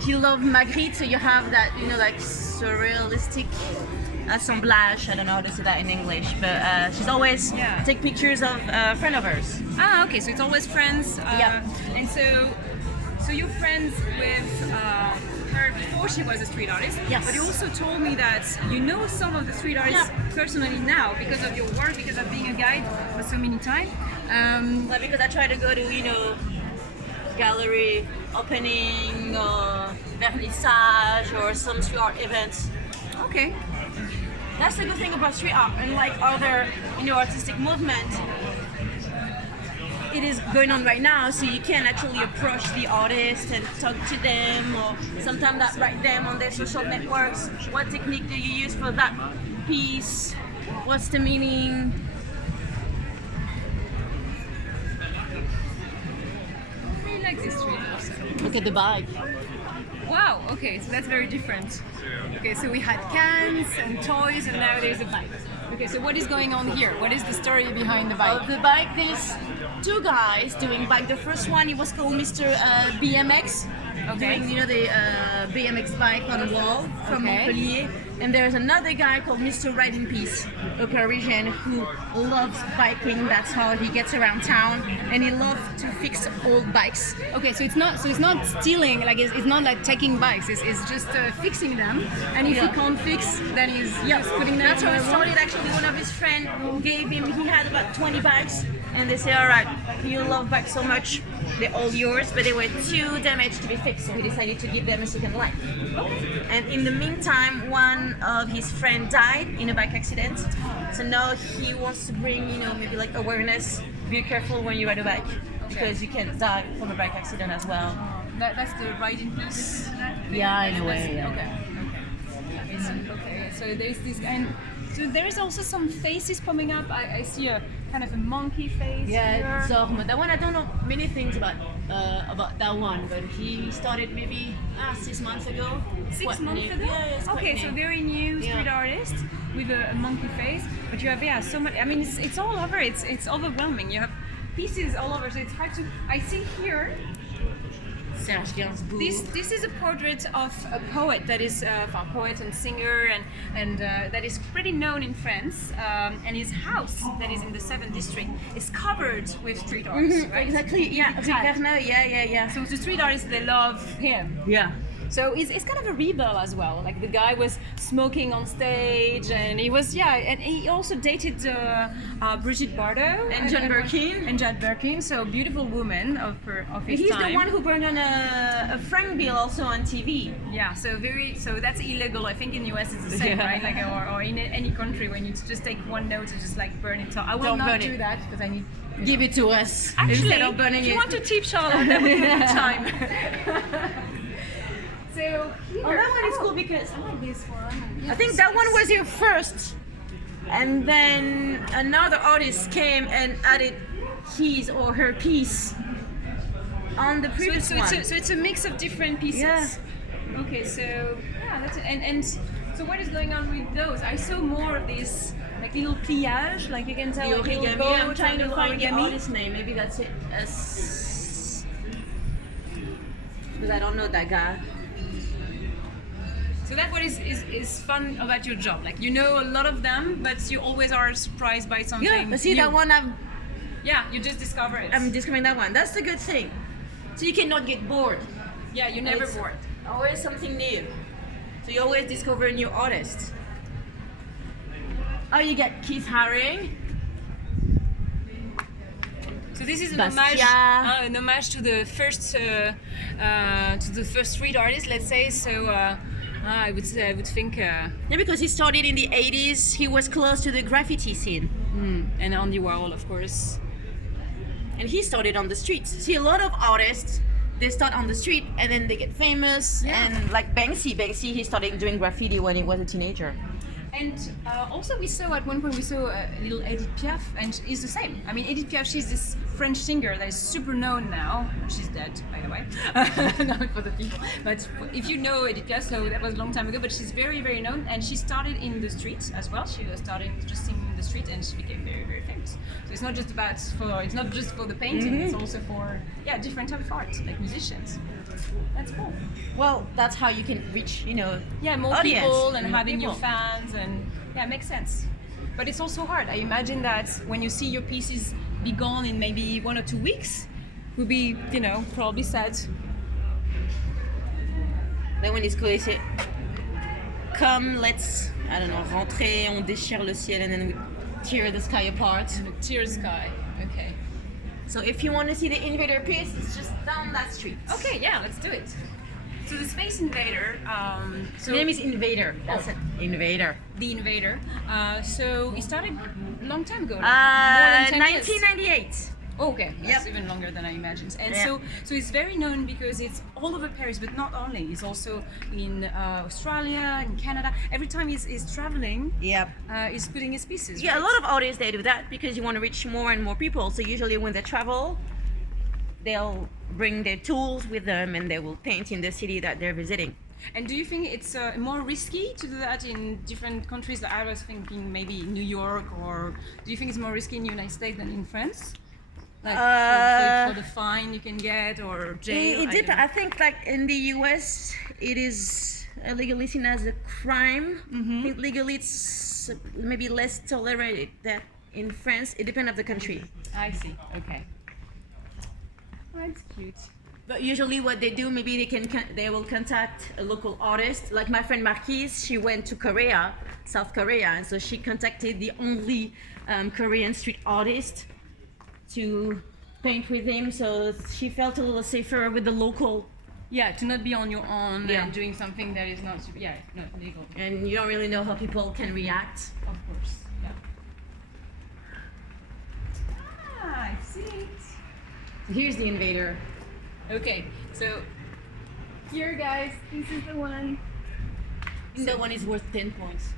She loves Magritte, so you have that, like surrealistic assemblage. I don't know how to say that in English, but she's always take pictures of a friend of hers. Ah, okay, so it's always friends. And so you're friends with her before she was a street artist. Yes. But you also told me that you know some of the street artists personally now because of your work, because of being a guide for so many times. Because I try to go to, gallery opening or vernissage or some street art events. Okay. That's the good thing about street art, and like other, artistic movement. It is going on right now, so you can actually approach the artist and talk to them, or sometimes that write them on their social networks. What technique do you use for that piece? What's the meaning? I really like this street also. Look at the bag. Wow, okay, so that's very different. Okay, so we had cans and toys, and now there's a bike. Okay, so what is going on here? What is the story behind the bike? The bike, there's two guys doing bike. The first one, he was called Mr. BMX. Okay. Doing, the BMX bike on a wall from Montpellier. And there's another guy called Mr. Ride in Peace, a Parisian who loves biking. That's how he gets around town, and he loves to fix old bikes. Okay, so it's not stealing, like it's not like taking bikes. It's just fixing them. And if he can't fix, then he's just putting them. That's how it started. Actually, one of his friends gave him. He had about 20 bikes, and they say, "All right, you love bikes so much, they're all yours, but they were too damaged to be fixed." So he decided to give them a second life. Okay. And in the meantime, one of his friends died in a bike accident. So now he wants to bring, maybe like awareness. Be careful when you ride a bike, because you can die from a bike accident as well. That's the Ride in Peace. Yeah, in a way. Yeah. Okay. So there's this, and so there's also some faces coming up. I see a kind of a monkey face. Yeah, Zorm. That one I don't know many things about that one, but he started maybe 6 months ago. 6 months ago? Yeah, okay, so very new street artist with a monkey face. But you have so much. I mean, it's all over. It's overwhelming. You have pieces all over, so it's hard to. I see here. This is a portrait of a poet that is a poet and singer and that is pretty known in France. And his house that is in the 7th district is covered with street art. Right? Exactly. Yeah. So the street artists, they love him. Yeah. So it's kind of a rebel as well. Like the guy was smoking on stage, and he was and he also dated Brigitte Bardot and John Birkin. And Jane Birkin, so beautiful woman of his He's time. the one who burned on a Frank bill also on TV. Yeah, so that's illegal. I think in the US it's the same, right? Like or in any country when you just take one note and just like burn it. So I will not do that because I need. Give it to us. Actually, instead of burning if you it. want to tip Charlotte, that would be the time. So here, that one is cool because I like this one. I think that one was here first, and then another artist came and added his or her piece on the previous one. So it's a mix of different pieces. Yeah. Okay, so that's and so what is going on with those? I saw more of this like little pliage, like you can tell. The like origami. boat, I'm trying to find the origami. artist name. Maybe that's it. Because I don't know that guy. So that's what is fun about your job. Like you know a lot of them, but you always are surprised by something. Yeah, but see new. that one you just discover it. I'm discovering that one. That's the good thing. So you cannot get bored. Yeah, you're never bored. Always something new. So you always discover a new artist. Oh, you get Keith Haring. So this is an Basquiat. homage to the first street artist, let's say. So I would think. Yeah, because he started in the 80s. He was close to the graffiti scene. And Andy Warhol, of course. And he started on the streets. See, a lot of artists, they start on the street and then they get famous. Yeah. And like Banksy, he started doing graffiti when he was a teenager. And also we saw at one point a little Edith Piaf, and it's the same. I mean, Edith Piaf, she's this French singer that is super known now. She's dead, by the way, not for the people. But if you know Edith Piaf, so that was a long time ago, but she's very, very known, and she started in the streets as well. She started just singing in the street, and she became very, very famous. So it's not just for the painting, it's also for different type of art, like musicians. That's cool. Well, that's how you can reach, more audience. people and having People. new fans, and it makes sense. But it's also hard. I imagine that when you see your pieces be gone in maybe 1 or 2 weeks, will be, probably sad. Then when it's cool, they say, come, let's, rentrer, on déchire le ciel, and then we tear the sky apart. Tear sky. Okay. So if you want to see the Invader piece, it's just down that street. Okay, yeah, let's do it. So the Space Invader. The name is Invader. That's it. Invader. The Invader. So it started a long time ago. More Like, than 10 years. 1998. Oh, okay, that's Yep. even longer than I imagined. And Yeah. so it's very known because it's all over Paris, but not only. It's also in Australia, in Canada. Every time he's traveling, Yep. he's putting his pieces. Yeah, right? a lot of artists, they do that because you want to reach more and more people. So usually when they travel, they'll bring their tools with them and they will paint in the city that they're visiting. And do you think it's more risky to do that in different countries? Like I was thinking maybe New York, or do you think it's more risky in the United States than in France? Like for the fine you can get, or jail? It depends. I think like in the US, it is legally seen as a crime. I think legally it's maybe less tolerated than in France. It depends on the country. I see. Okay. Oh, it's cute. But usually what they do, maybe they will contact a local artist. Like my friend Marquise, she went to Korea, South Korea, and so she contacted the only Korean street artist to paint with him. So she felt a little safer with the local. Yeah, to not be on your own Yeah. and doing something that is not not legal. And you don't really know how people can react. Of course. Yeah. Ah, I see it. So here's the Invader. Okay, so here, guys, this is the one. That one is worth 10 points.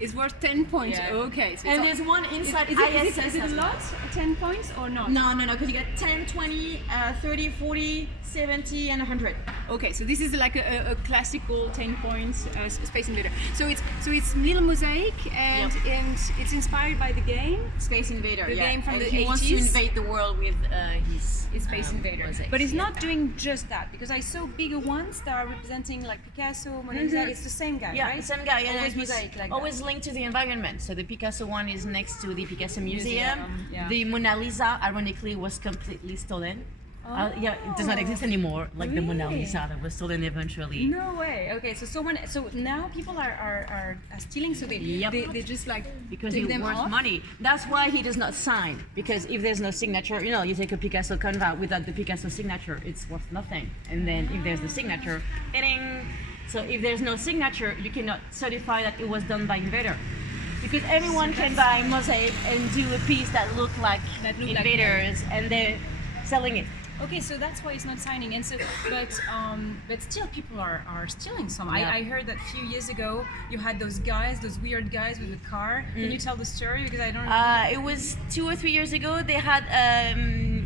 It's worth 10 points. Yeah. Okay. So And it's there's one inside is ISS. it a as well. lot? 10 points or not? No, because you get 10, 20, 30, 40, 70, and 100. Okay, so this is like a classical 10 points Space Invader. So it's little mosaic and it's inspired by the game. Space Invader, The game from and the he wants to 80s. invade the world with his It's Space Invader. mosaics, But it's yeah. not doing just that, because I saw bigger ones that are representing like Picasso, Mona Lisa. It's the same guy, Yeah, right? the same guy. And Always he's mosaic like that. always linked to the environment. So the Picasso one is next to the Picasso Museum. yeah. The Mona Lisa, ironically, was completely stolen. Yeah, it does not exist anymore. Like the Mona Really? Lisa that was stolen eventually. No way. Okay, so now people are stealing, so they just like Because take it them worth off? money. That's why he does not sign. Because if there's no signature, you take a Picasso canvas without the Picasso signature, it's worth nothing. And then if there's the signature, ding! So if there's no signature, you cannot certify that it was done by Invader. Because everyone can buy mosaic and do a piece that look like Invaders, and they're selling it. Okay, so that's why it's not signing. And so, but still, people are stealing some. Yeah. I heard that a few years ago you had those weird guys with a car. Can you tell the story? Because I don't. It was 2 or 3 years ago. They had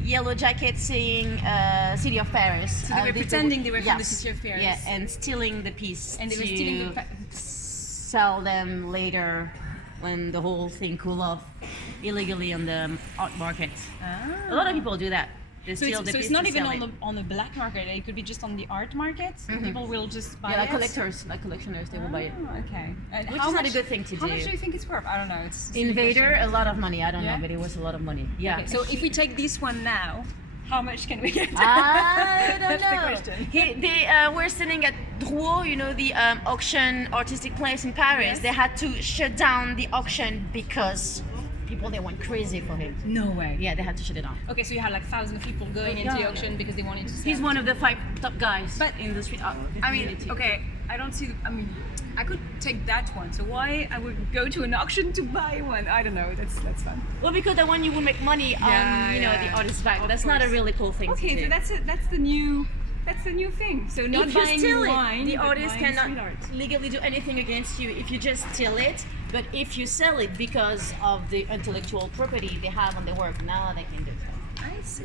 yellow jackets saying City of Paris. So they were pretending they were from the yes, City of Paris. Yeah, and stealing the piece. And they were to stealing the sell them later when the whole thing cool off illegally on the art market. A lot of people do that. They So steal the it's piece not to even sell on the black market. It could be just on the art market. People will just buy Yeah, like it. collectors, like collectioners, they will buy it. Oh, okay. And Which how is not much- a good thing to How do. much do you think it's worth? I don't know. It's a silly Invader, question. a lot of money. I don't Yeah? know, but it was a lot of money. Yeah. Okay, so if we take this one now, how much can we get? I don't That's the know. question. They were standing at Drouot, the auction artistic place in Paris. Yes. They had to shut down the auction because people they went crazy for him. No way. Yeah, they had to shut it down. Okay, so you had like 1,000 people going into the auction because they wanted to sell. He's one of the 5 top guys But- in the street art I mean, community. okay, I don't see. I mean, I could take that one. So why I would go to an auction to buy one? I don't know. That's fun. Well, because that one you will make money on, Yeah, the artist's back. of That's not a course. really cool thing to Okay, do. so that's the new thing. So not If you buying steal wine, it, the but artist buying cannot street art. legally do anything against you if you just steal it. But if you sell it because of the intellectual property they have on their work, now they can do so. I see.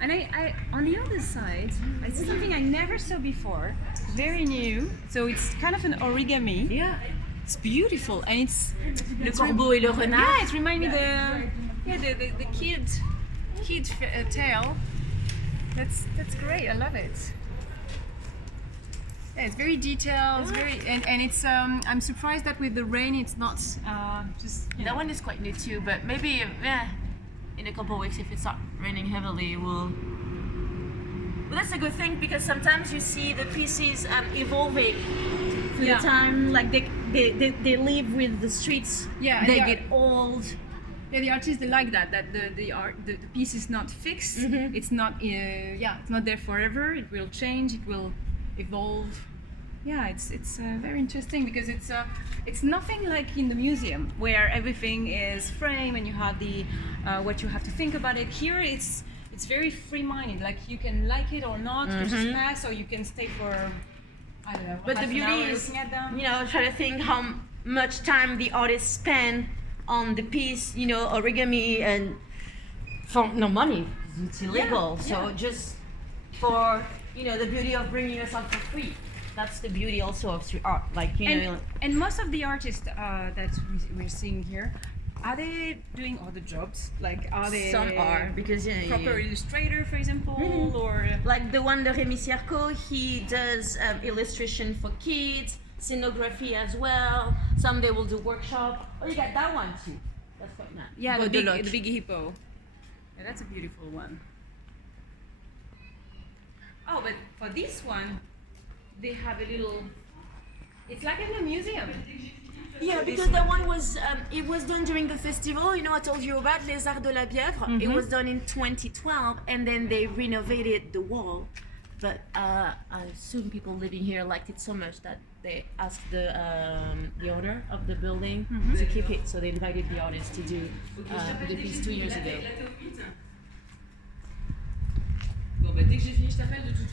And I on the other side, I see something I never saw before. Very new. So it's kind of an origami. Yeah. It's beautiful, and it's Le corbeau et le renard. yeah, it reminds me the kid tale. That's great. I love it. Yeah, it's very detailed. It's very and it's I'm surprised that with the rain it's not just That one is quite new too, but maybe in a couple of weeks if it's not raining heavily, we'll. But that's a good thing because sometimes you see the pieces evolving through Yeah. the time. Like they live with the streets. Yeah, They they are- get old. Yeah, the artists they like that the piece is not fixed. It's not it's not there forever. It will change. It will evolve. Yeah, it's very interesting because it's nothing like in the museum where everything is framed and you have the what you have to think about it. Here it's very free-minded. Like you can like it or not, or just pass, or you can stay for I don't know. But half the an beauty hour is, looking at them. try to think how much time the artist spent on the piece, origami and for no money. It's illegal. So yeah. just for, the beauty of bringing yourself for free. That's the beauty also of street art. Like, And most of the artists that we're seeing here, are they doing other jobs? Like, are they some are because proper illustrator, for example, or like the one, the Rémi Cierco, he does illustration for kids, scenography as well. Some they will do workshop. Oh, you got that one too. That's quite nice. Yeah, the Baudelocque. big hippo. Yeah, that's a beautiful one. Oh, but for this one, they have a little. It's like in a museum. Yeah, because that one was it was done during the festival. You know, I told you about Les Arts de la Bièvre. It was done in 2012, and then they renovated the wall. But I assume people living here liked it so much that they asked the owner of the building to keep it. So they invited the artist to do the piece 2 years ago.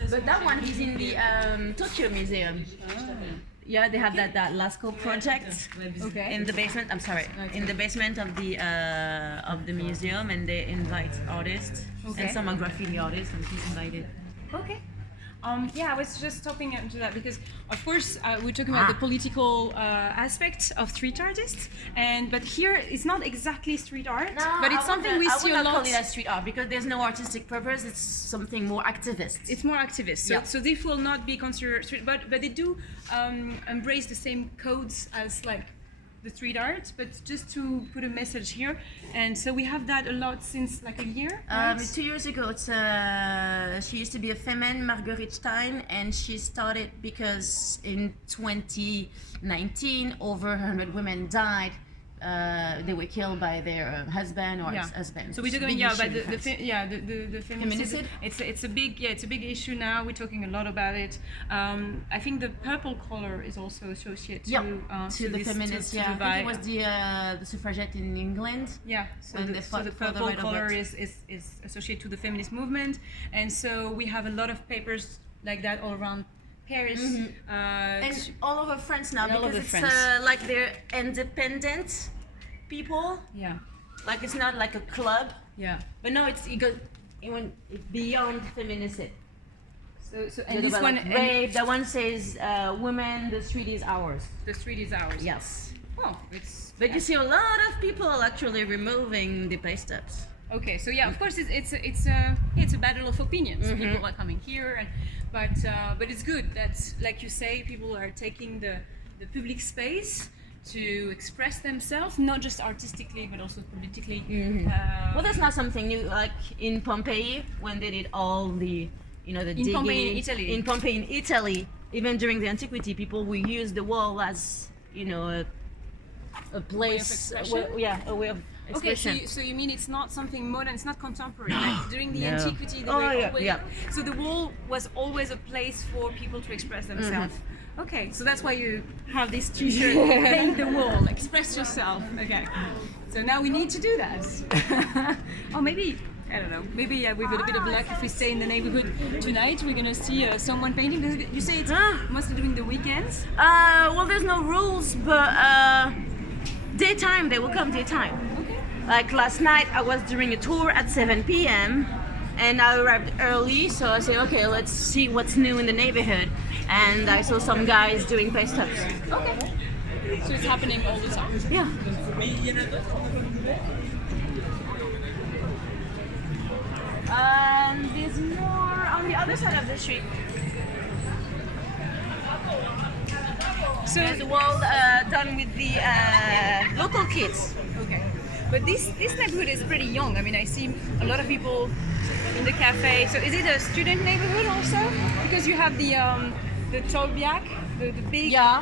But that one is in the Tokyo Museum. Yeah, they have that Lascaux project in the basement. I'm sorry, in the basement of the museum, and they invite artists and some are graffiti artists, and she's invited. Okay. Yeah, I was just talking to that because, of course, we're talking about the political aspect of street artists, but here it's not exactly street art, but it's something we see a lot. I would not call it as street art because there's no artistic purpose. It's something more activist. It's more activist. So this will not be considered street, but they do embrace the same codes as like the street art, but just to put a message here. And so we have that a lot since like a year, right? 2 years ago, she used to be a feminine, Marguerite Stein, and she started because in 2019, over 100 women died. They were killed by their husband or ex-husband. So we're talking about the feminicide. It's a big issue now. We're talking a lot about it. I think the purple color is also associated to the feminists. I think it was the suffragette in England. Yeah. So the purple color is associated to the feminist movement, and so we have a lot of papers like that all around Paris, and all over France now, because it's like they're independent people. Yeah, like it's not like a club. Yeah, but no, it goes beyond feminicide. So and this one, like rape. That one says, "Women, the street is ours." The street is ours. Yes. Oh, it's. But you see a lot of people actually removing the pay stubs. Okay, so yeah, of course it's a battle of opinions. People are coming here, but it's good that, like you say, people are taking the public space to express themselves, not just artistically but also politically. Well, that's not something new. Like in Pompeii, when they did all the digging. Pompeii in Italy. In Pompeii in Italy, even during the antiquity, people will use the wall as a place, a way of expression. Okay, so you mean it's not something modern, it's not contemporary. Like during the antiquity, they so the wall was always a place for people to express themselves. Okay, so that's why you have this t-shirt, paint the wall, express yourself. Okay, so now we need to do that. Or maybe, I don't know, maybe with a bit of luck, if we stay in the neighborhood tonight, we're gonna see someone painting. You say it's mostly during the weekends? Well, there's no rules, but daytime, they will come daytime. Okay. Like last night, I was doing a tour at 7 p.m. and I arrived early, so I said, okay, let's see what's new in the neighborhood. And I saw some guys doing pay stubs. Okay. So it's happening all the time? Yeah. And there's more on the other side of the street. So there's a wall done with the local kids. Okay. But this neighborhood is pretty young. I mean, I see a lot of people in the cafe. So is it a student neighborhood also? Because you have the Tolbiac, the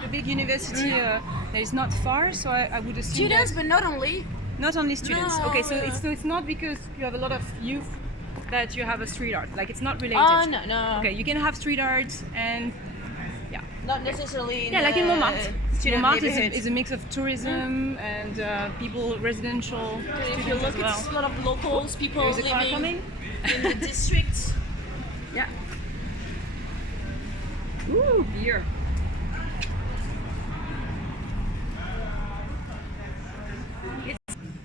big university that is not far. So I would assume students, but not only. Not only students. No. Okay, so it's not because you have a lot of youth that you have a street art. Like it's not related. Oh no. Okay, you can have street art and not necessarily. Like in Montmartre. Montmartre is is a mix of tourism and people, residential. If you look, it's a lot of locals, people There's a car living coming. in the district. Yeah. Ooh, beer.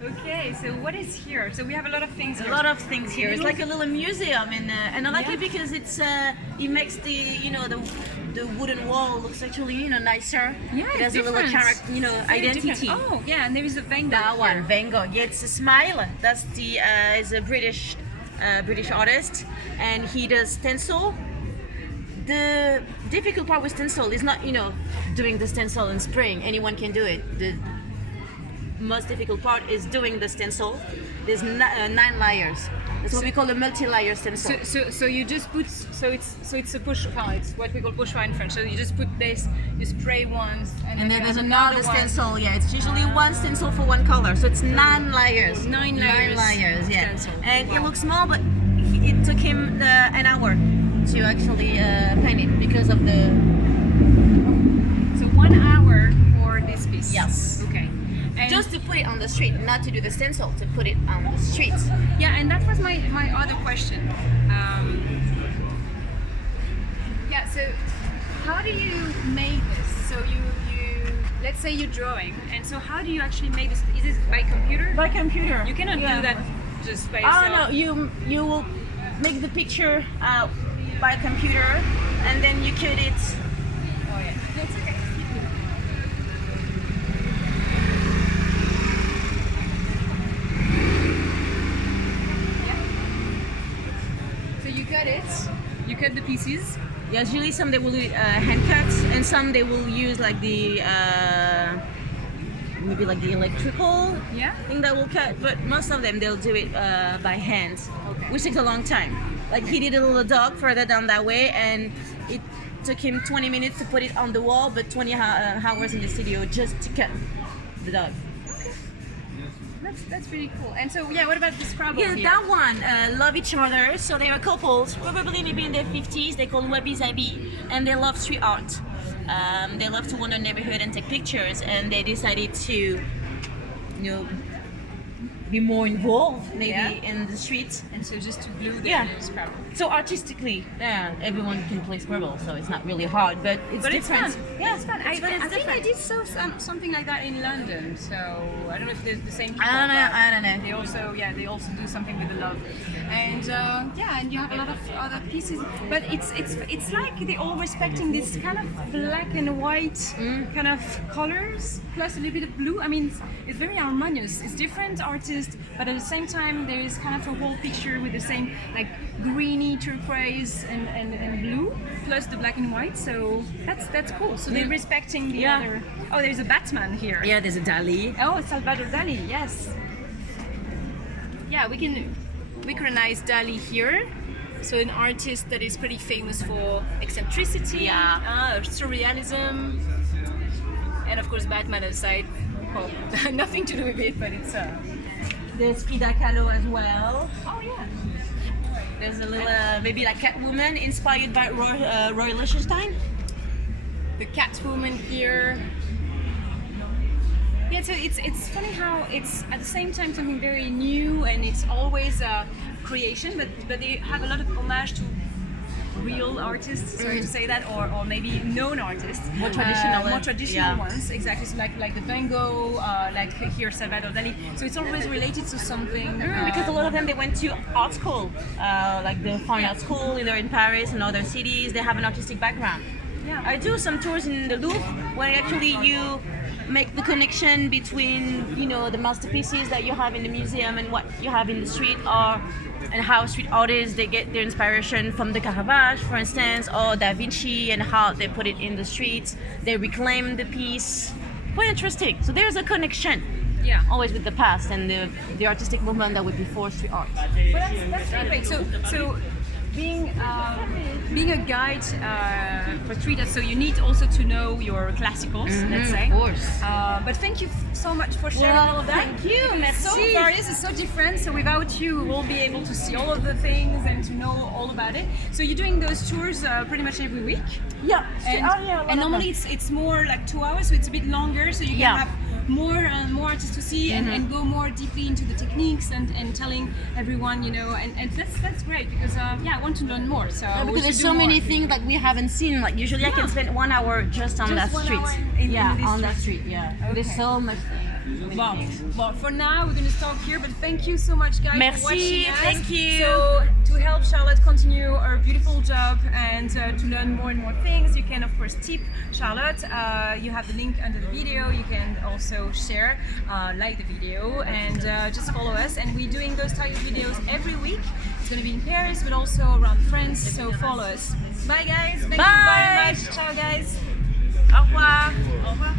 Okay, so what is here? So we have a lot of things here. A lot of things here. It's like a little museum, and I like it because it makes the wooden wall looks actually nicer. Yeah, it has a little character, identity. Different. Oh, yeah, and there is a Van Gogh. That one, Van Gogh. Yeah, it's a smile. That's is a British artist, and he does stencil. the difficult part with stencil is not, doing the stencil and spraying. Anyone can do it. The most difficult part is doing the stencil. There's 9 layers. That's what we call a multi-layer stencil. So you just put, it's a push, it's what we call push in French. So you just put this, you spray once, and then there's another stencil. Yeah, it's usually one stencil for one color. So it's 9 layers. 9 layers. 9 layers, yeah. Stencil. And Wow. it looks small, but it took him an hour to actually paint it because of the... So 1 hour for this piece. Yes. Okay. And Just to put it on the street, not to do the stencil, to put it on the street. yeah, and that was my other question. Yeah, so how do you make this? So you let's say you're drawing, and so how do you actually make this? Is it by computer? By computer. You cannot Yeah. do that just by yourself. Oh no, you will make the picture by computer, and then you cut it. Oh yeah. That's okay. So you cut it. You cut the pieces. Yeah, usually some they will do it hand cut, and some they will use like the maybe like the electrical Yeah. thing that will cut. But most of them they'll do it by hand, Okay. which takes a long time. Like he did a little dog further down that way, and it took him 20 minutes to put it on the wall, but 20 hours in the studio just to cut the dog. That's pretty cool. And so yeah, what about the Scrabble? Yeah, here? that one love each other. So they are couples, probably maybe in their 50s. They call Wabi-Sabi, and they love street art. They love to wander neighborhood and take pictures, and they decided to, be more involved maybe Yeah. in the streets. And so just to glue the Yeah. Scrabble. So artistically, everyone can play Scrabble, so it's not really hard, but it's But it's different. fun. Yeah, It's fun. I it's think I different. did something like that in London. So I don't know if there's the same. People, I don't know. but I don't know. They also do something with the love. And and you have a lot of other pieces. But it's like they all respecting this kind of black and white kind of colors plus a little bit of blue. I mean, it's very harmonious. It's different artists, but at the same time there is kind of a whole picture with the same like greeny turquoise and blue plus the black and white. So that's cool. So they're respecting the Yeah. other. Oh, there's a Batman here. Yeah, there's a Dali. Oh, Salvador Dali, yes. Yeah, we can recognize Dali here. So an artist that is pretty famous for eccentricity, surrealism, and of course Batman aside. Well, nothing to do with it, but it's. There's Frida Kahlo as well. Oh yeah. There's a little, maybe like Catwoman inspired by Roy Lichtenstein. The Catwoman here. Yeah, so it's funny how it's at the same time something very new, and it's always a creation, but they have a lot of homage to real artists, sorry to say that, or maybe known artists, More traditional yeah. ones, exactly. So like the Van Gogh, like here Salvador Dali. So it's always related to something. Because a lot of them they went to art school, like the fine art school, either in Paris and other cities. They have an artistic background. Yeah. I do some tours in the Louvre where actually you make the connection between the masterpieces that you have in the museum and what you have in the street, and how street artists they get their inspiration from the Caravage, for instance, or Da Vinci, and how they put it in the streets. They reclaim the piece. Quite interesting. So there's a connection. Yeah. Always with the past and the artistic movement that would before street art. Well, that's really great. So being a guide for street art, so you need also to know your classicals, let's say. Of course. But thank you so much for sharing all of that. Thank you. It's so Merci. various, it's so different. So without you, we won't be able to see all of the things and to know all about it. So you're doing those tours pretty much every week. Yeah. And normally it's more like 2 hours, so it's a bit longer. So you can Yeah. have more artists to see and go more deeply into the techniques and telling everyone, and that's great because I want to learn more. So we Because there's should so do many more. things like we haven't seen. Like usually I can spend 1 hour just on Just that 1 street. hour in this on that street. street. Yeah. Okay. There's so much. Well, for now we're going to stop here, but thank you so much, guys, Merci, for watching us. thank you. So to help Charlotte continue her beautiful job and to learn more and more things, you can of course tip Charlotte. You have the link under the video. You can also share, like the video, and just follow us. And we're doing those type of videos every week. It's going to be in Paris, but also around France. So follow us. Bye, guys. Thank you very much. Ciao, guys. Au revoir. Au revoir.